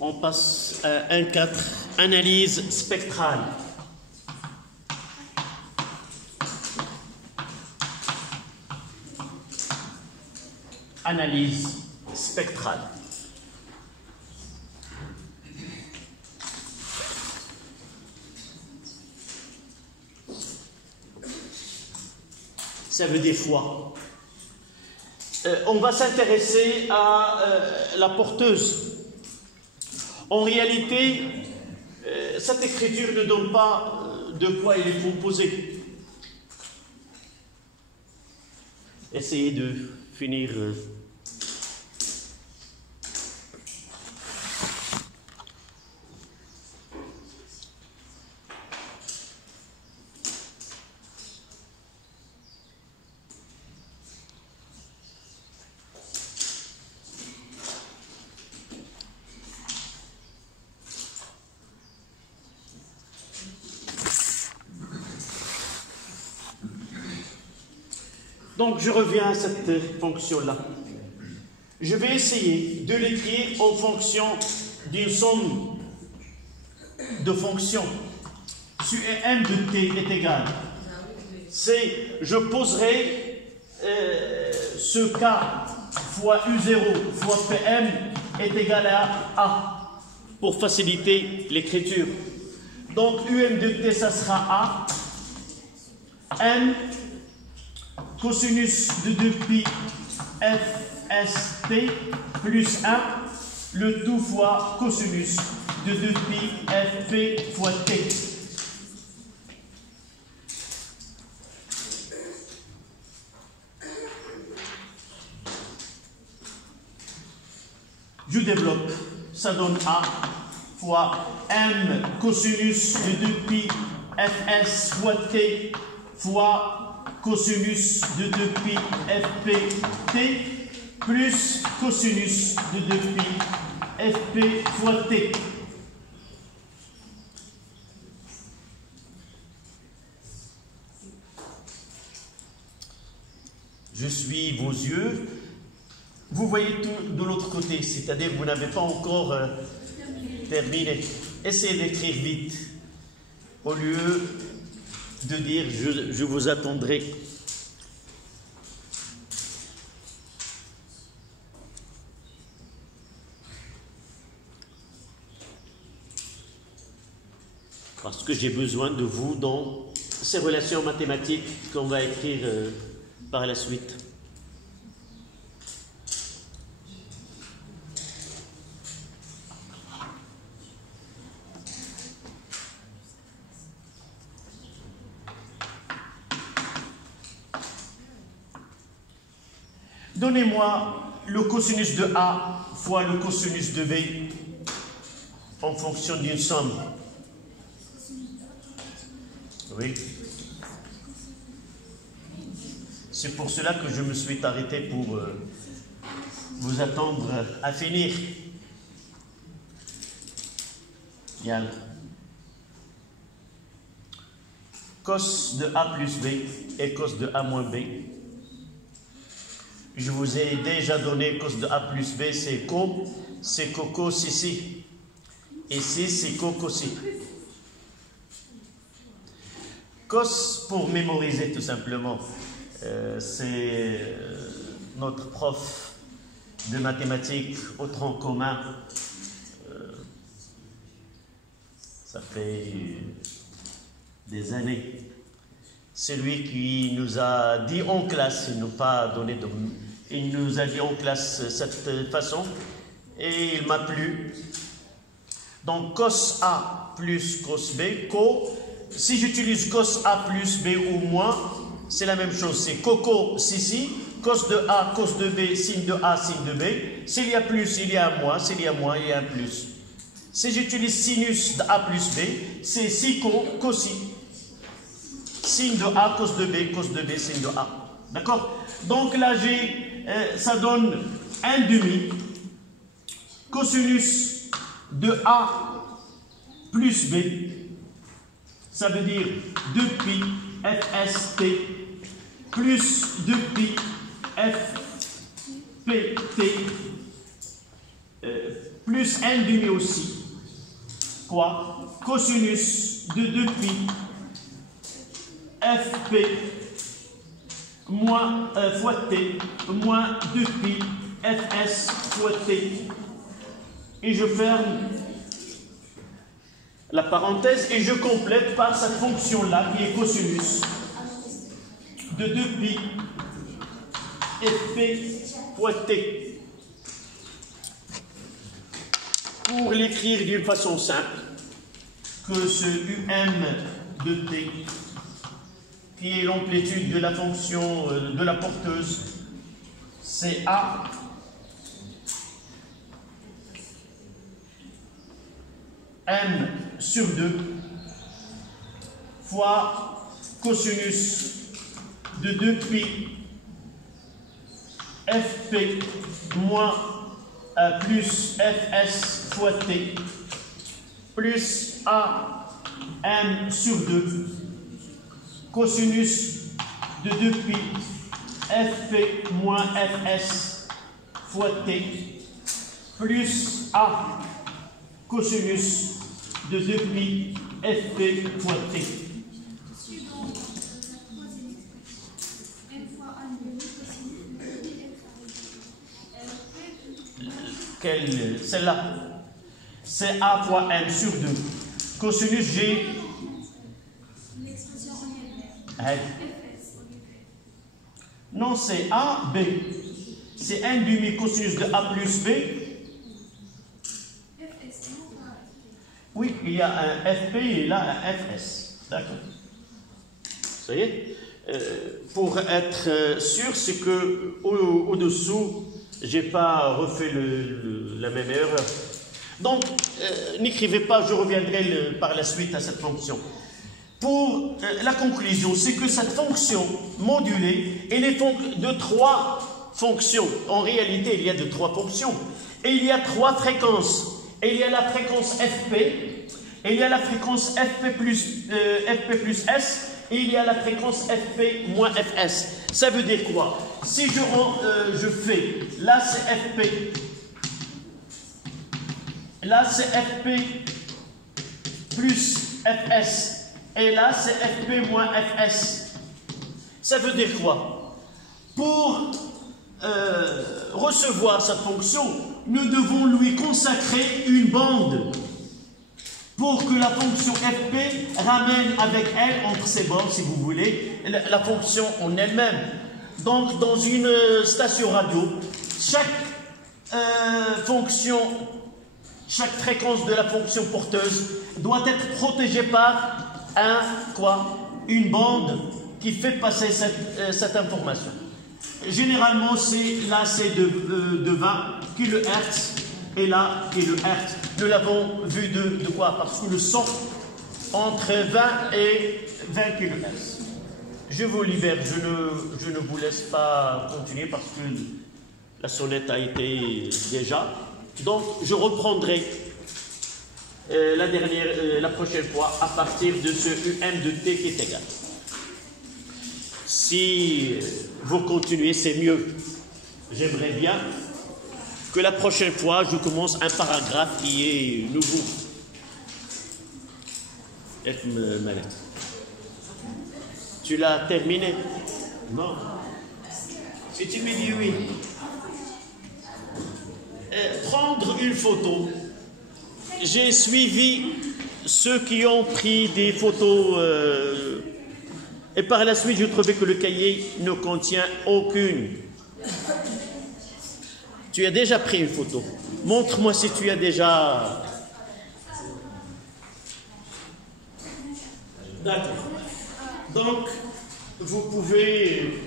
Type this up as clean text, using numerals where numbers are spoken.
On passe à 1.4, analyse spectrale. Analyse spectrale. Ça veut dire foi. On va s'intéresser à la porteuse. En réalité, cette écriture ne donne pas de quoi il est composé. Essayez de finir. Donc, je reviens à cette fonction-là. Je vais essayer de l'écrire en fonction d'une somme de fonctions. Si m de t est égal, je poserai ce k fois u0 fois pm est égal à a pour faciliter l'écriture. Donc, um de t, ça sera a. M cosinus de 2pi fst plus 1, le tout fois cosinus de 2pi fp fois t. Je développe, ça donne a fois m cosinus de 2pi fs fois t fois cosinus de 2pi fpt plus cosinus de 2pi fp fois t. Je suis vos yeux. Vous voyez tout de l'autre côté, c'est-à-dire vous n'avez pas encore terminé. Essayez d'écrire vite au lieu de dire je vous attendrai. Parce que j'ai besoin de vous dans ces relations mathématiques qu'on va écrire par la suite. Donnez-moi le cosinus de A fois le cosinus de B en fonction d'une somme. Oui. C'est pour cela que je me suis arrêté pour vous attendre à finir. Bien. Cos de A plus B et cos de A moins B. Je vous ai déjà donné cos de A plus B, c'est coco, ici. Ici, c'est coco, si. Cos, pour mémoriser tout simplement, c'est notre prof de mathématiques au tronc commun. Ça fait des années. C'est lui qui nous a dit en classe, il nous a dit en classe cette façon, et il m'a plu. Donc cos A plus cos B, si j'utilise cos A plus B ou moins, c'est la même chose, c'est coco, si, cos de A, cos de B, sin de A, sin de B. S'il y a plus, il y a un moins, s'il y a moins, il y a un plus. Si j'utilise sinus de A plus B, c'est si cosi. Sin de A, cos de B, sin de A. D'accord? Donc là, ça donne 1/2 cosinus de A plus B. Ça veut dire 2pi fst plus 2pi fpt plus 1/2 aussi, quoi, cosinus de 2pi fp moins fois t moins 2pi fs fois t. Et je ferme la parenthèse et je complète par cette fonction-là qui est cosinus de 2pi fp fois t. Pour l'écrire d'une façon simple, que ce um de t, qui est l'amplitude de la fonction de la porteuse, c'est a m sur 2 fois cosinus de 2pi fp moins plus fs fois t plus a m sur 2 cosinus de 2pi fp moins fs fois t plus a cosinus de 2pi fp fois t. Celle-là, c'est a fois m sur 2. Cosinus, j'ai l'expression en elle-même. Non, c'est a, b. C'est 1/2 cosinus de a plus b. Oui, il y a un fp et là un fs. D'accord. Ça y est. Pour être sûr, c'est que au-dessous, j'ai pas refait la même erreur. Donc, n'écrivez pas, je reviendrai par la suite à cette fonction. Pour la conclusion, c'est que cette fonction modulée, elle est de 3 fonctions. En réalité, il y a de 3 fonctions. Et il y a 3 fréquences. Et il y a la fréquence fp, et il y a la fréquence fp plus s, et il y a la fréquence fp moins fs. Ça veut dire quoi? Si je fais, là c'est fp, là c'est fp plus fs, et là c'est fp moins fs. Ça veut dire quoi? Pour recevoir cette fonction, nous devons lui consacrer une bande pour que la fonction fp ramène avec elle, entre ses bords si vous voulez, la fonction en elle-même. Donc dans une station radio, chaque fréquence de la fonction porteuse doit être protégée par une bande qui fait passer cette information. Généralement, là c'est de 20 kHz et là kHz. Nous l'avons vu de quoi? Parce que le son entre 20 et 20 kHz. Je vous libère, je ne vous laisse pas continuer parce que la sonnette a été déjà. Donc, je reprendrai la prochaine fois à partir de ce um de t qui est égal. Si vous continuez, c'est mieux. J'aimerais bien que la prochaine fois, je commence un paragraphe qui est nouveau. Tu l'as terminé? Non. Si tu me dis oui. Prendre une photo. J'ai suivi ceux qui ont pris des photos et par la suite, je trouvais que le cahier ne contient aucune. Tu as déjà pris une photo. Montre-moi si tu as déjà... D'accord. Donc, vous pouvez